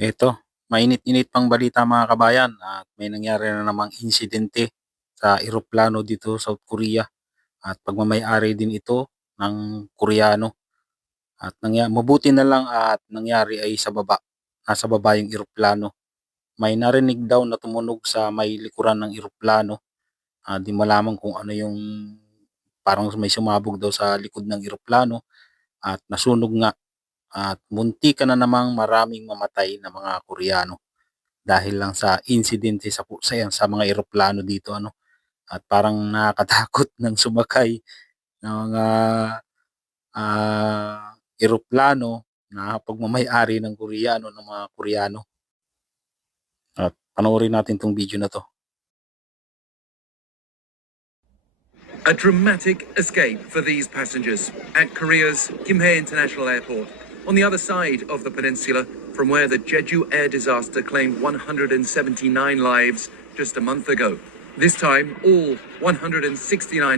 Eto, mainit-init pang balita mga kabayan at may nangyari na namang insidente sa eroplano dito sa South Korea at pagmamay-ari din ito ng Koreano at mabuti na lang at nangyari ay sa baba, nasa baba yung eroplano. May narinig daw na tumunog sa may likuran ng eroplano, di malaman kung ano yung parang may sumabog daw sa likod ng eroplano at nasunog nga at muntikan na namang maraming mamatay na mga Koreano dahil lang sa insidente sa mga eroplano dito ano at parang nakakatakot ng sumakay ng mga eroplano na pagmamay-ari ng Koreano ng mga Koreano at panoorin natin 'tong video na 'to. A dramatic escape for these passengers at Korea's Gimhae International Airport, on the other side of the peninsula from where the Jeju air disaster claimed 179 lives just a month ago. This time, all 169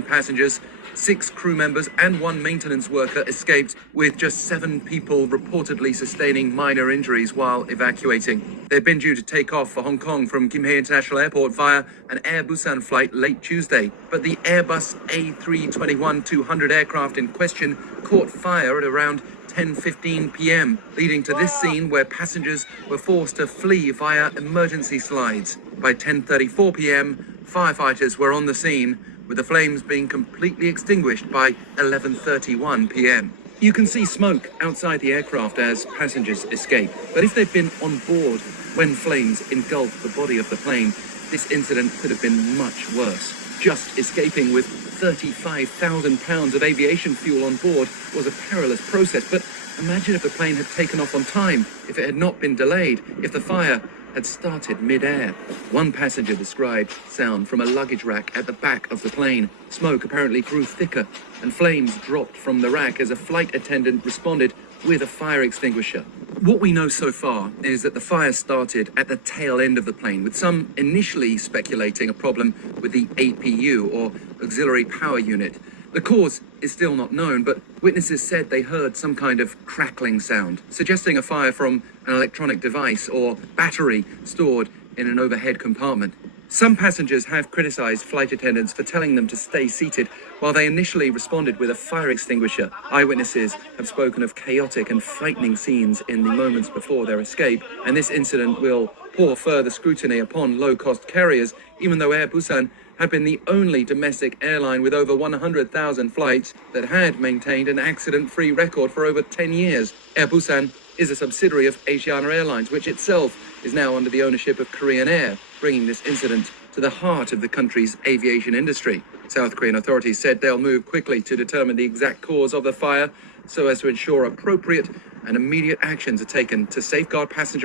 passengers, 6 crew members and 1 maintenance worker escaped, with just 7 people reportedly sustaining minor injuries while evacuating. They'd been due to take off for Hong Kong from Gimhae International Airport via an Air Busan flight late Tuesday, but the Airbus A321-200 aircraft in question caught fire at around 10:15 p.m., leading to this scene where passengers were forced to flee via emergency slides. By 10:34 p.m., firefighters were on the scene, with the flames being completely extinguished by 11:31 p.m. You can see smoke outside the aircraft as passengers escape, but if they'd been on board when flames engulfed the body of the plane, this incident could have been much worse. Just escaping with 35,000 pounds of aviation fuel on board was a perilous process, but imagine if the plane had taken off on time, if it had not been delayed, if the fire had started mid-air. One passenger described sound from a luggage rack at the back of the plane. Smoke apparently grew thicker, and flames dropped from the rack as a flight attendant responded with a fire extinguisher. What we know so far is that the fire started at the tail end of the plane, with some initially speculating a problem with the APU, or auxiliary power unit. The cause is still not known, but witnesses said they heard some kind of crackling sound, suggesting a fire from an electronic device or battery stored in an overhead compartment. Some passengers have criticized flight attendants for telling them to stay seated while they initially responded with a fire extinguisher. Eyewitnesses have spoken of chaotic and frightening scenes in the moments before their escape, and this incident will pour further scrutiny upon low-cost carriers, even though Air Busan had been the only domestic airline with over 100,000 flights that had maintained an accident-free record for over 10 years. Air Busan is a subsidiary of Asiana Airlines, which itself is now under the ownership of Korean Air, bringing this incident to the heart of the country's aviation industry. South Korean authorities said they'll move quickly to determine the exact cause of the fire so as to ensure appropriate and immediate actions are taken to safeguard passenger